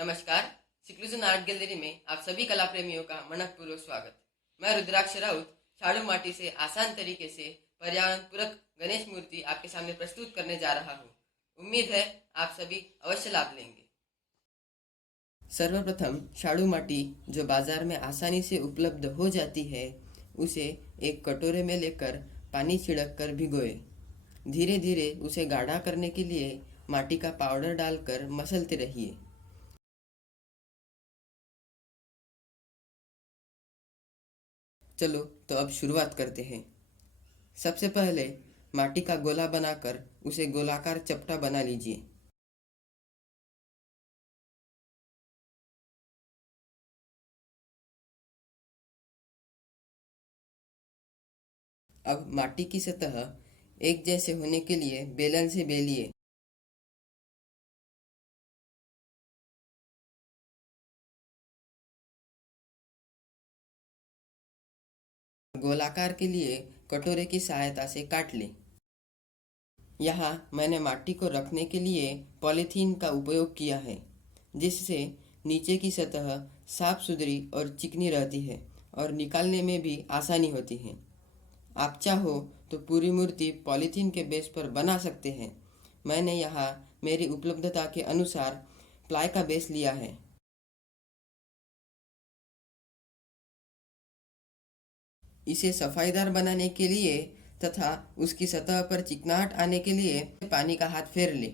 नमस्कार। Seclusion art gallery में आप सभी कला प्रेमियों का मनपूर्वक स्वागत। मैं रुद्राक्ष राउत झाड़ू माटी से आसान तरीके से पर्यावरण पूरक गणेश मूर्ति आपके सामने प्रस्तुत करने जा रहा हूँ। उम्मीद है आप सभी अवश्य लाभ लेंगे। सर्वप्रथम झाड़ू माटी जो बाजार में आसानी से उपलब्ध हो जाती है उसे एक कटोरे में लेकर पानी छिड़क कर भिगोए। धीरे धीरे उसे गाढ़ा करने के लिए माटी का पाउडर डालकर मसलते रहिए। चलो तो अब शुरुआत करते हैं। सबसे पहले माटी का गोला बनाकर उसे गोलाकार चपटा बना लीजिए। अब माटी की सतह एक जैसे होने के लिए बेलन से बेलिए। गोलाकार के लिए कटोरे की सहायता से काट लें। यहाँ मैंने माटी को रखने के लिए पॉलीथीन का उपयोग किया है, जिससे नीचे की सतह साफ सुथरी और चिकनी रहती है और निकालने में भी आसानी होती है। आप चाहो तो पूरी मूर्ति पॉलीथीन के बेस पर बना सकते हैं। मैंने यहाँ मेरी उपलब्धता के अनुसार प्लाई का बेस लिया है। इसे सफाईदार बनाने के लिए तथा उसकी सतह पर चिकनाहट आने के लिए पानी का हाथ फेर ले।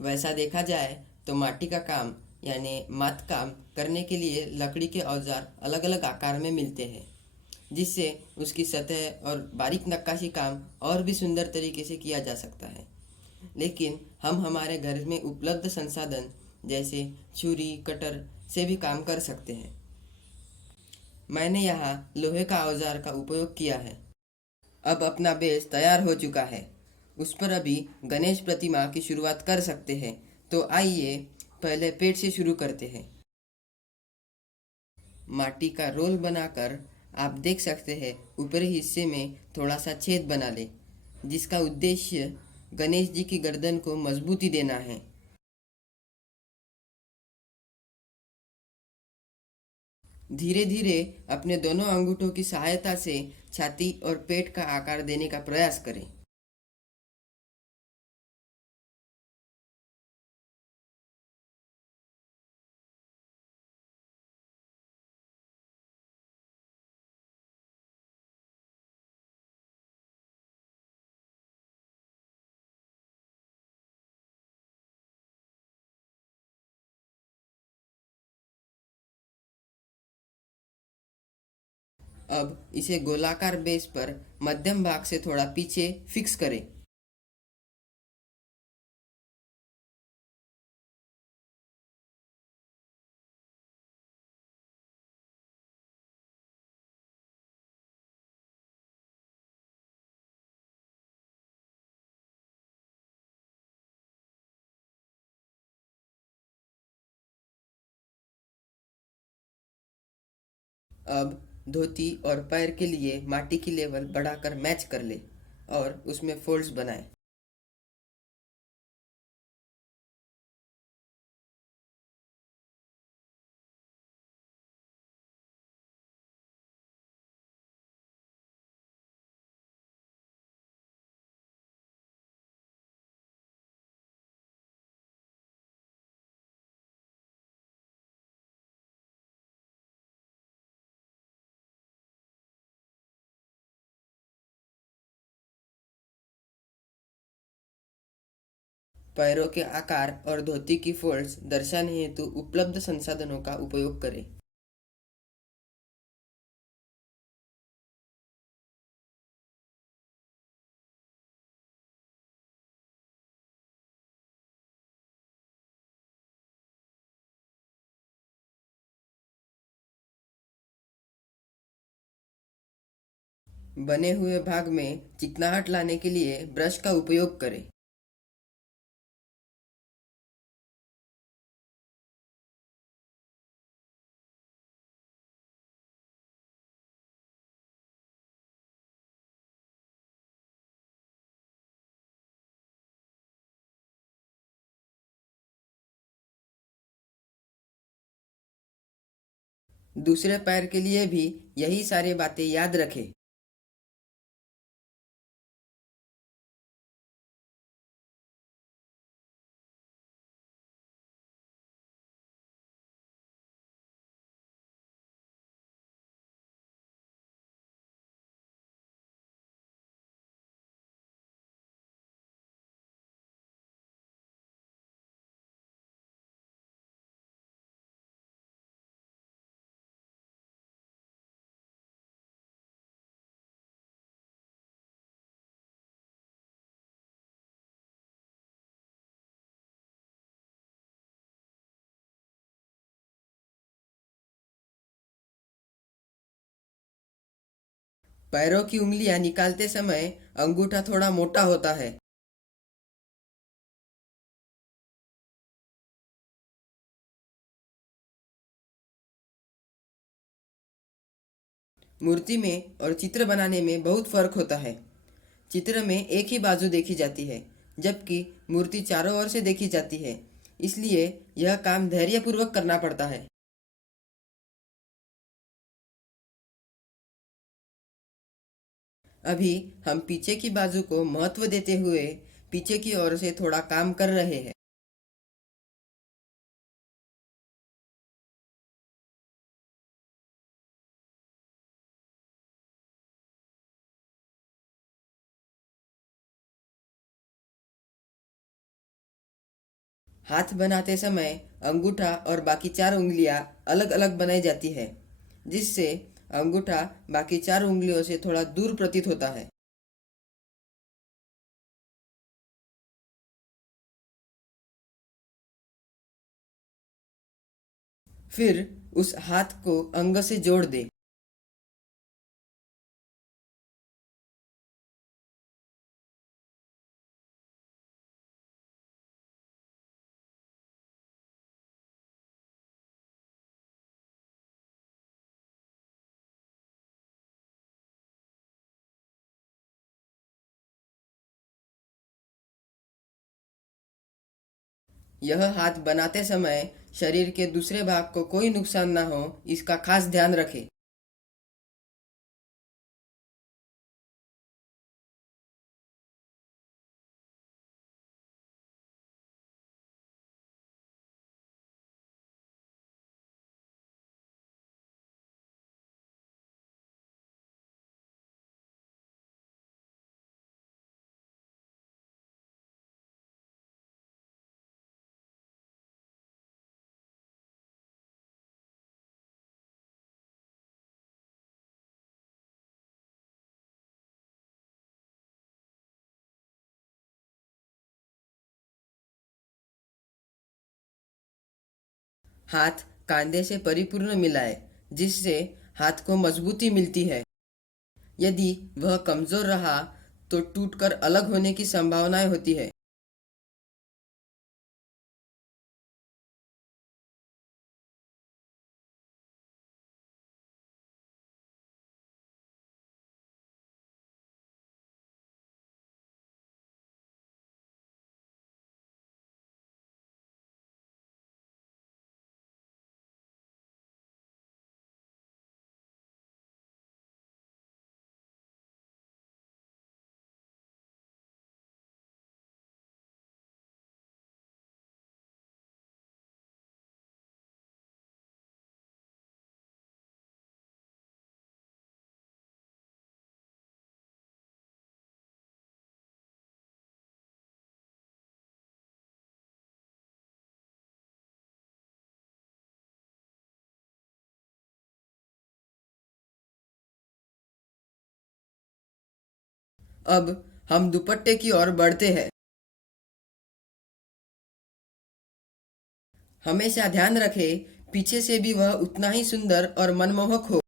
वैसा देखा जाए तो माटी का काम यानी मात काम करने के लिए लकड़ी के औजार अलग अलग आकार में मिलते हैं, जिससे उसकी सतह और बारीक नक्काशी काम और भी सुंदर तरीके से किया जा सकता है। लेकिन हम हमारे घर में उपलब्ध संसाधन जैसे छुरी कटर से भी काम कर सकते हैं। मैंने यहाँ लोहे का औजार का उपयोग किया है। अब अपना बेस तैयार हो चुका है। उस पर अभी गणेश प्रतिमा की शुरुआत कर सकते हैं। तो आइए पहले पेट से शुरू करते हैं। माटी का रोल बनाकर आप देख सकते हैं ऊपरी हिस्से में थोड़ा सा छेद बना ले, जिसका उद्देश्य गणेश जी की गर्दन को मजबूती देना है। धीरे धीरे अपने दोनों अंगूठों की सहायता से छाती और पेट का आकार देने का प्रयास करें। अब इसे गोलाकार बेस पर मध्यम भाग से थोड़ा पीछे फिक्स करें। अब धोती और पैर के लिए माटी की लेवल बढ़ाकर मैच कर ले और उसमें फोल्ड्स बनाएं। पैरों के आकार और धोती की फोल्ड्स दर्शाने हेतु उपलब्ध संसाधनों का उपयोग करें। बने हुए भाग में चिकनाहट लाने के लिए ब्रश का उपयोग करें। दूसरे पैर के लिए भी यही सारी बातें याद रखें। पैरों की उंगलियां निकालते समय अंगूठा थोड़ा मोटा होता है। मूर्ति में और चित्र बनाने में बहुत फर्क होता है। चित्र में एक ही बाजू देखी जाती है, जबकि मूर्ति चारों ओर से देखी जाती है। इसलिए यह काम धैर्यपूर्वक करना पड़ता है। अभी हम पीछे की बाजू को महत्व देते हुए पीछे की ओर से थोड़ा काम कर रहे हैं। हाथ बनाते समय अंगूठा और बाकी चार उंगलियां अलग अलग बनाई जाती है, जिससे अंगूठा बाकी चार उंगलियों से थोड़ा दूर प्रतीत होता है। फिर उस हाथ को अंग से जोड़ दे। यह हाथ बनाते समय शरीर के दूसरे भाग को कोई नुकसान ना हो, इसका खास ध्यान रखें। हाथ कांधे से परिपूर्ण मिलाए, जिससे हाथ को मजबूती मिलती है। यदि वह कमजोर रहा तो टूटकर अलग होने की संभावनाएं होती है। अब हम दुपट्टे की ओर बढ़ते हैं। हमेशा ध्यान रखें, पीछे से भी वह उतना ही सुंदर और मनमोहक हो।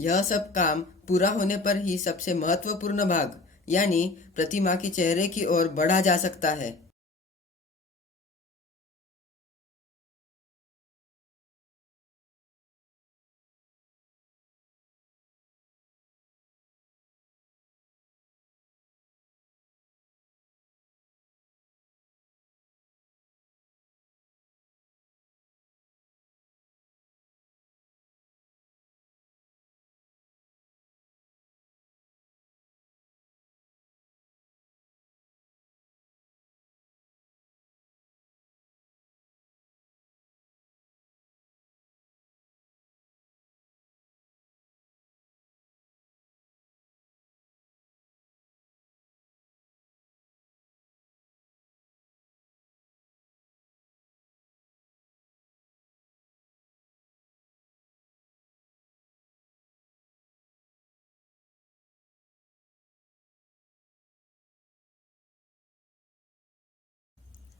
यह सब काम पूरा होने पर ही सबसे महत्वपूर्ण भाग यानी प्रतिमा के चेहरे की ओर बढ़ा जा सकता है।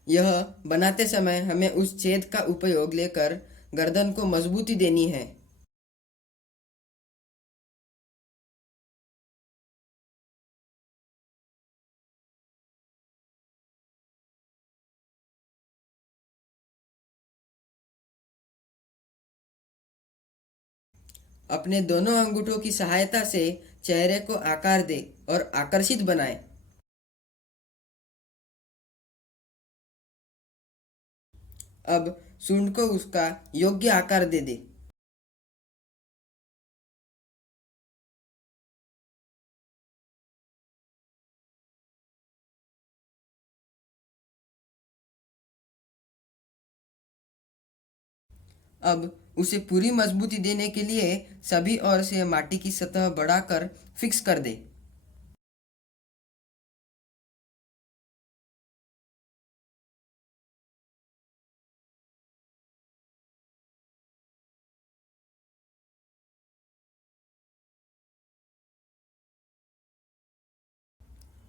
यह बनाते समय हमें उस छेद का उपयोग लेकर गर्दन को मजबूती देनी है। अपने दोनों अंगूठों की सहायता से चेहरे को आकार दे और आकर्षित बनाए। अब सूंड को उसका योग्य आकार दे दे। अब उसे पूरी मजबूती देने के लिए सभी ओर से माटी की सतह बढ़ाकर फिक्स कर दे।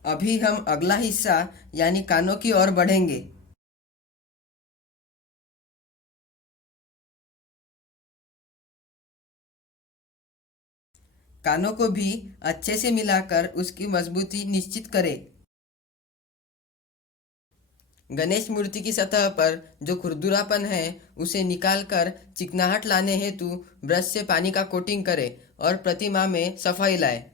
अभी हम अगला हिस्सा यानी कानों की ओर बढ़ेंगे। कानों को भी अच्छे से मिलाकर उसकी मजबूती निश्चित करें। गणेश मूर्ति की सतह पर जो खुरदुरापन है उसे निकालकर चिकनाहट लाने हेतु ब्रश से पानी का कोटिंग करें और प्रतिमा में सफाई लाए।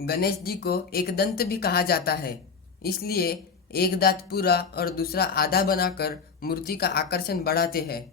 गणेश जी को एक दंत भी कहा जाता है, इसलिए एक दांत पूरा और दूसरा आधा बनाकर मूर्ति का आकर्षण बढ़ाते हैं।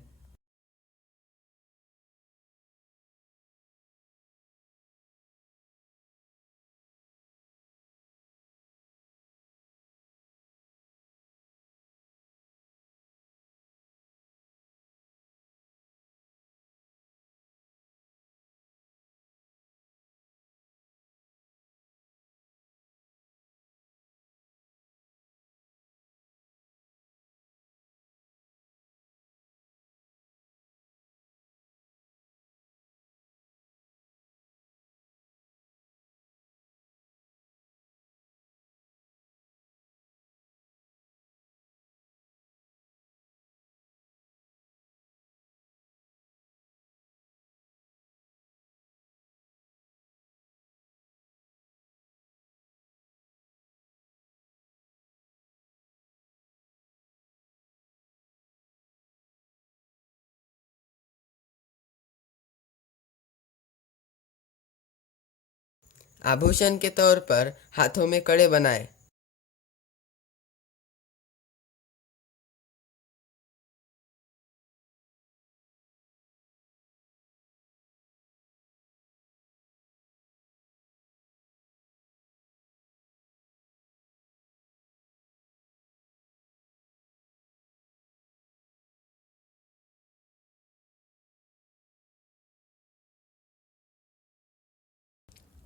आभूषण के तौर पर हाथों में कड़े बनाएं।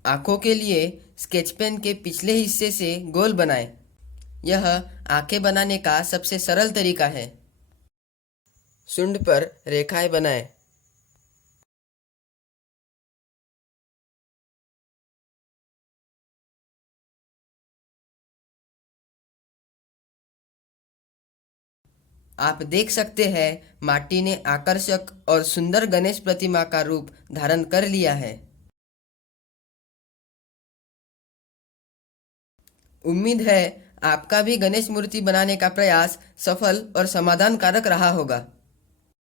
आंखों के लिए स्केच पेन के पिछले हिस्से से गोल बनाएं। यह आंखें बनाने का सबसे सरल तरीका है। सूंड पर रेखाएं बनाएं। आप देख सकते हैं माटी ने आकर्षक और सुंदर गणेश प्रतिमा का रूप धारण कर लिया है। उम्मीद है आपका भी गणेश मूर्ति बनाने का प्रयास सफल और समाधानकारक रहा होगा।